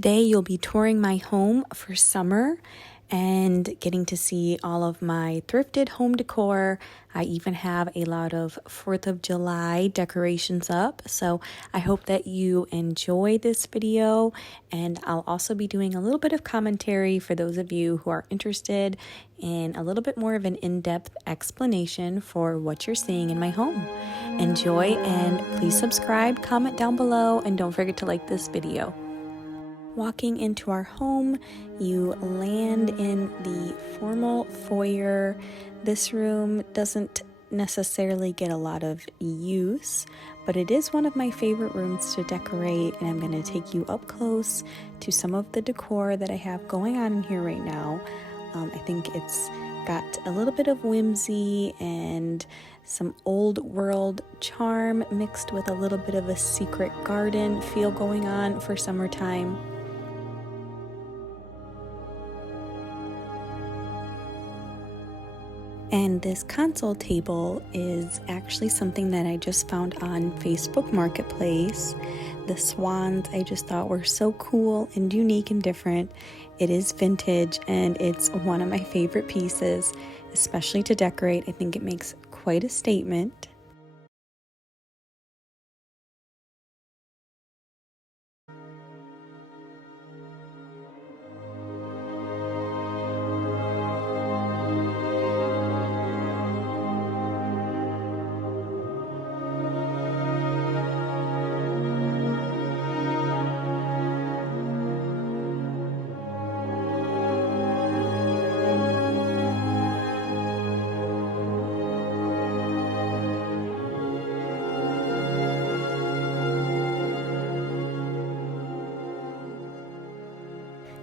Today you'll be touring my home for summer and getting to see all of my thrifted home decor. I even have a lot of 4th of July decorations up, so I hope that you enjoy this video, and I'll also be doing a little bit of commentary for those of you who are interested in a little bit more of an in-depth explanation for what you're seeing in my home. Enjoy, and please subscribe, comment down below, and don't forget to like this video. Walking into our home, you land in the formal foyer. This room doesn't necessarily get a lot of use, but it is one of my favorite rooms to decorate, and I'm going to take you up close to some of the decor that I have going on in here right now. I think it's got a little bit of whimsy and some old world charm mixed with a little bit of a secret garden feel going on for summertime. And this console table is actually something that I just found on Facebook Marketplace. The swans I just thought were so cool and unique and different. It is vintage and it's one of my favorite pieces, especially to decorate. I think it makes quite a statement.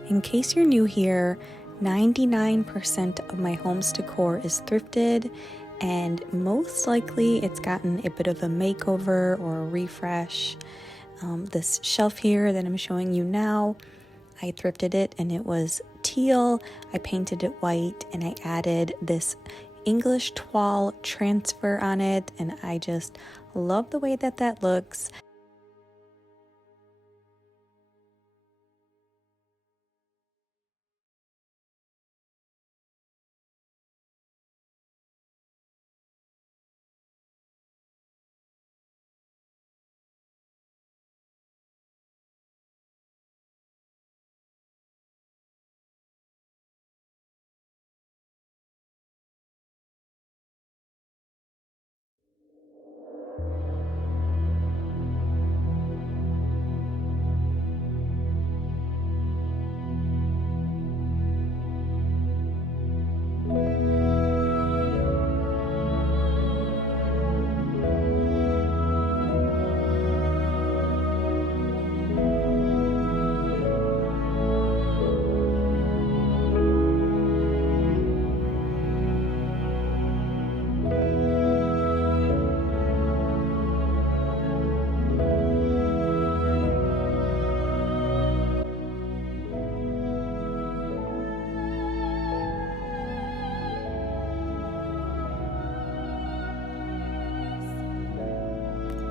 In case you're new here, 99% of my home's decor is thrifted, and most likely it's gotten a bit of a makeover or a refresh. This shelf here that I'm showing you now, I thrifted it and it was teal. I painted it white and I added this English toile transfer on it, and I just love the way that looks.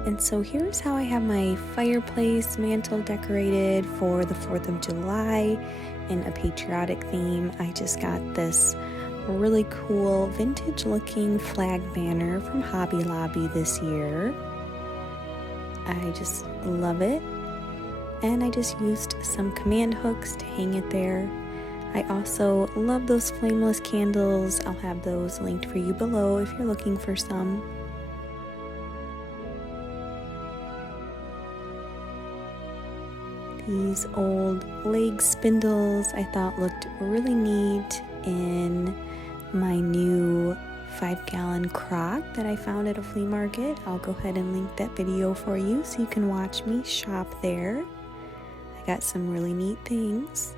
And so here's how I have my fireplace mantle decorated for the 4th of July in a patriotic theme. I just got this really cool vintage looking flag banner from Hobby Lobby this year. I just love it. And I just used some command hooks to hang it there. I also love those flameless candles. I'll have those linked for you below if you're looking for some. These old leg spindles I thought looked really neat in my new 5-gallon crock that I found at a flea market. I'll go ahead and link that video for you so you can watch me shop there. I got some really neat things.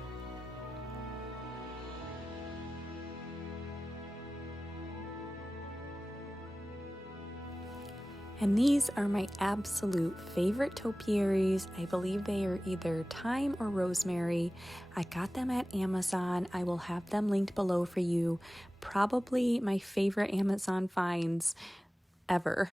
And these are my absolute favorite topiaries. I believe they are either thyme or rosemary. I got them at Amazon. I will have them linked below for you. Probably my favorite Amazon finds ever.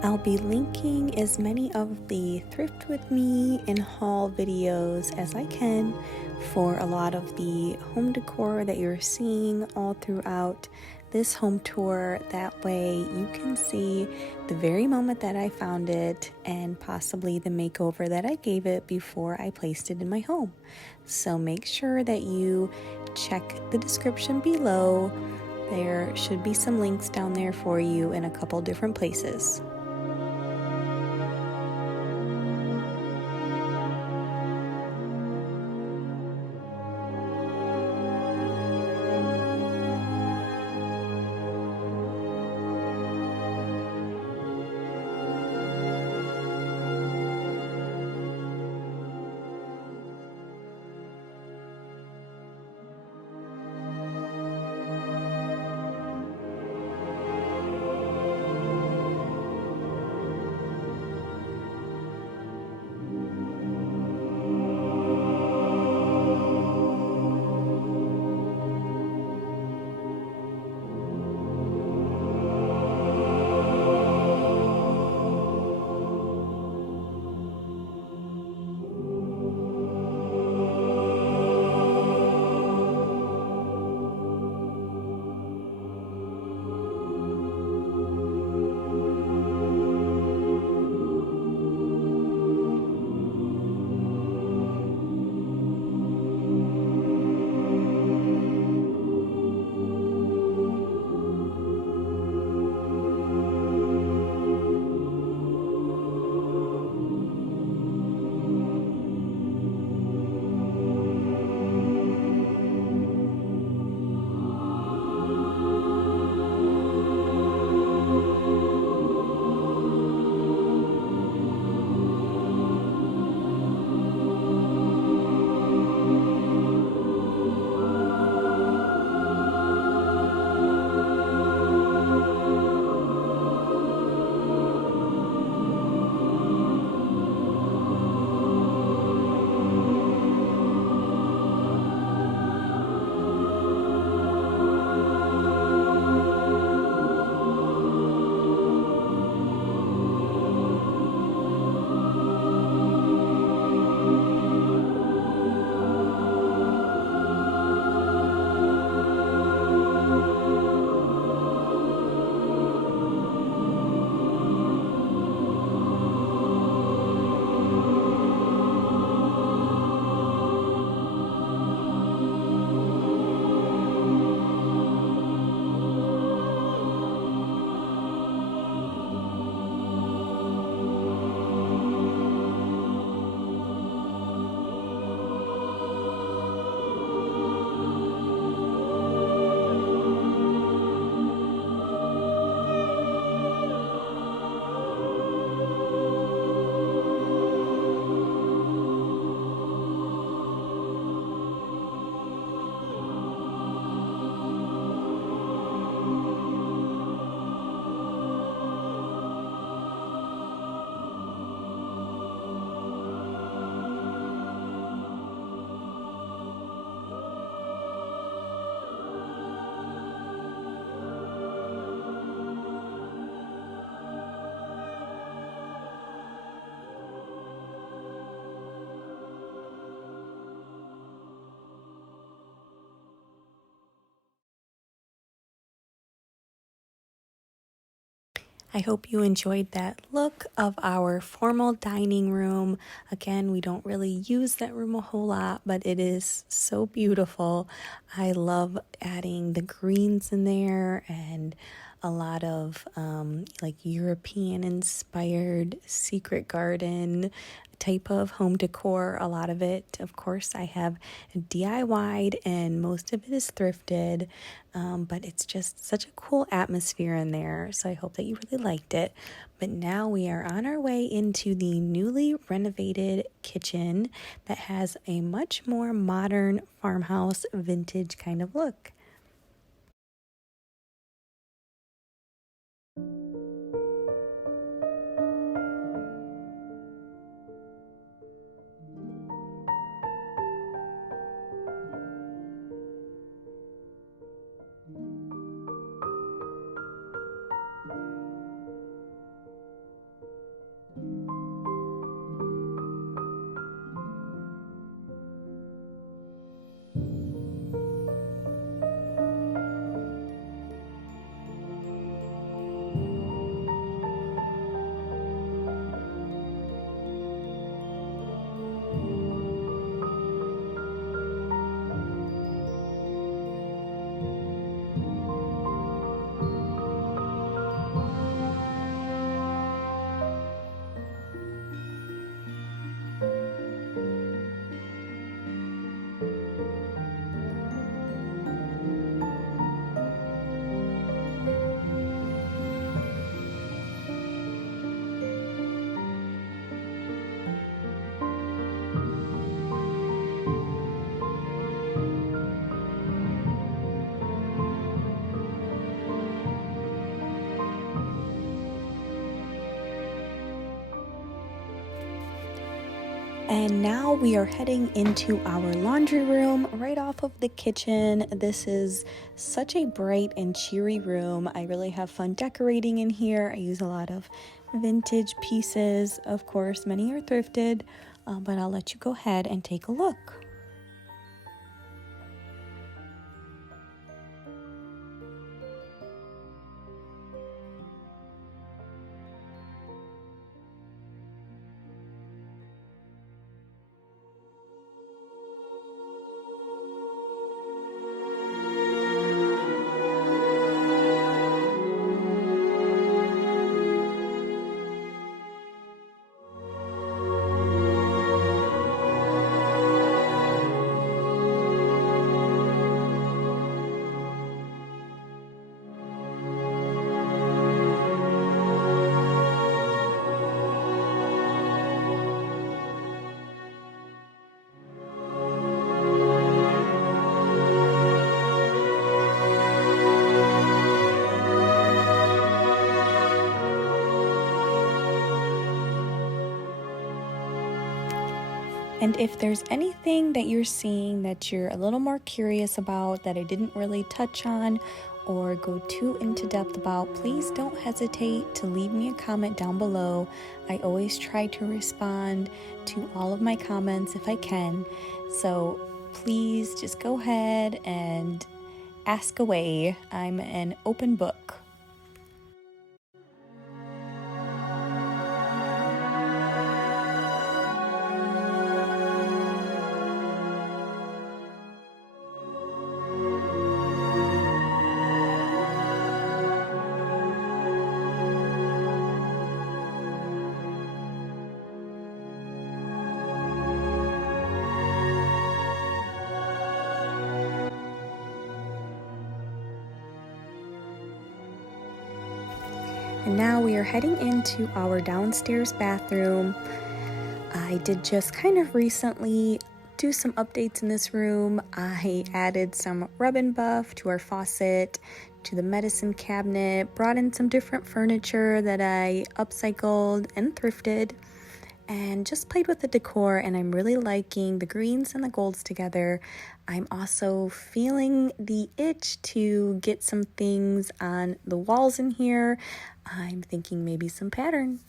I'll be linking as many of the Thrift With Me and haul videos as I can for a lot of the home decor that you're seeing all throughout this home tour. That way you can see the very moment that I found it and possibly the makeover that I gave it before I placed it in my home. So make sure that you check the description below. There should be some links down there for you in a couple different places. I hope you enjoyed that look of our formal dining room. Again, we don't really use that room a whole lot, but it is so beautiful. I love adding the greens in there and a lot of like European inspired secret garden type of home decor. A lot of it, of course, I have DIY'd and most of it is thrifted, but it's just such a cool atmosphere in there. So I hope that you really liked it. But now we are on our way into the newly renovated kitchen that has a much more modern farmhouse vintage kind of look. And now we are heading into our laundry room right off of the kitchen. This is such a bright and cheery room. I really have fun decorating in here. I use a lot of vintage pieces. Of course, many are thrifted, but I'll let you go ahead and take a look. And if there's anything that you're seeing that you're a little more curious about that I didn't really touch on or go too into depth about, please don't hesitate to leave me a comment down below. I always try to respond to all of my comments if I can. So please just go ahead and ask away. I'm an open book. And now we are heading into our downstairs bathroom. I did just kind of recently do some updates in this room. I added some rub and buff to our faucet, to the medicine cabinet, brought in some different furniture that I upcycled and thrifted, and just played with the decor, and I'm really liking the greens and the golds together. I'm also feeling the itch to get some things on the walls in here. I'm thinking maybe some pattern.